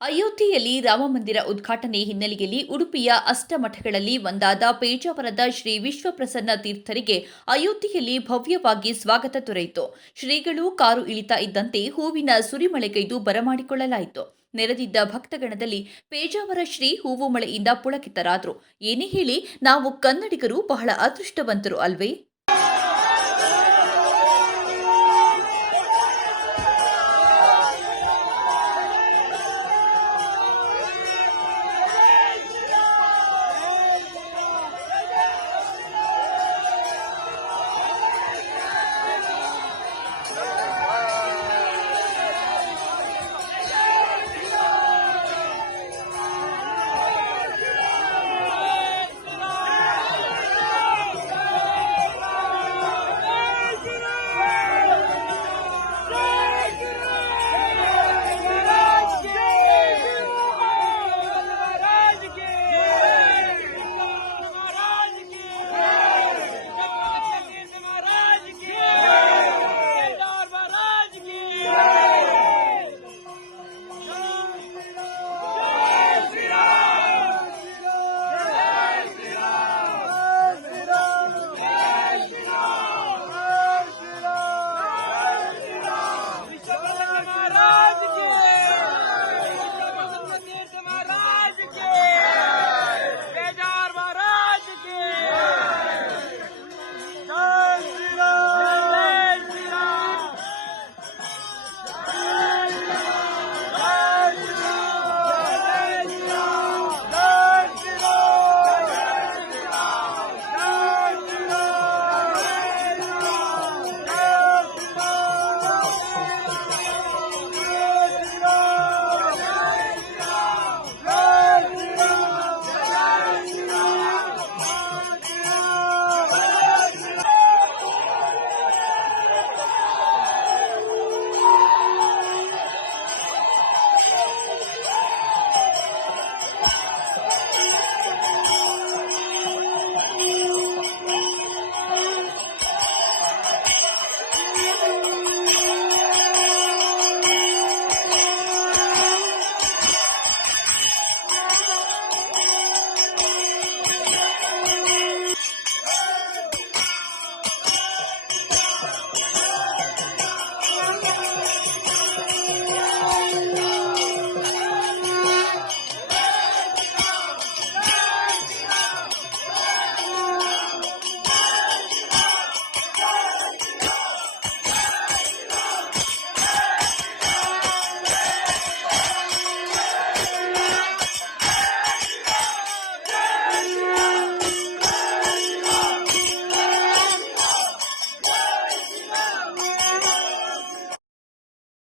ಅಯೋಧ್ಯೆಯಲ್ಲಿ ರಾಮಮಂದಿರ ಉದ್ಘಾಟನೆ ಹಿನ್ನೆಲೆಯಲ್ಲಿ ಉಡುಪಿಯ ಅಷ್ಟಮಠಗಳಲ್ಲಿ ಒಂದಾದ ಪೇಜಾವರದ ಶ್ರೀ ವಿಶ್ವಪ್ರಸನ್ನ ತೀರ್ಥರಿಗೆ ಅಯೋಧ್ಯೆಯಲ್ಲಿ ಭವ್ಯವಾಗಿ ಸ್ವಾಗತ ದೊರೆಯಿತು. ಶ್ರೀಗಳು ಕಾರು ಇಳಿತಾ ಇದ್ದಂತೆ ಹೂವಿನ ಸುರಿಮಳೆಗೈದು ಬರಮಾಡಿಕೊಳ್ಳಲಾಯಿತು. ನೆರೆದಿದ್ದ ಭಕ್ತಗಣದಲ್ಲಿ ಪೇಜಾವರ ಶ್ರೀ ಹೂವು ಮಳೆಯಿಂದ ಪುಳಕಿತರಾದರು. ಏನೇ ಹೇಳಿ, ನಾವು ಕನ್ನಡಿಗರು ಬಹಳ ಅದೃಷ್ಟವಂತರು ಅಲ್ವೇ?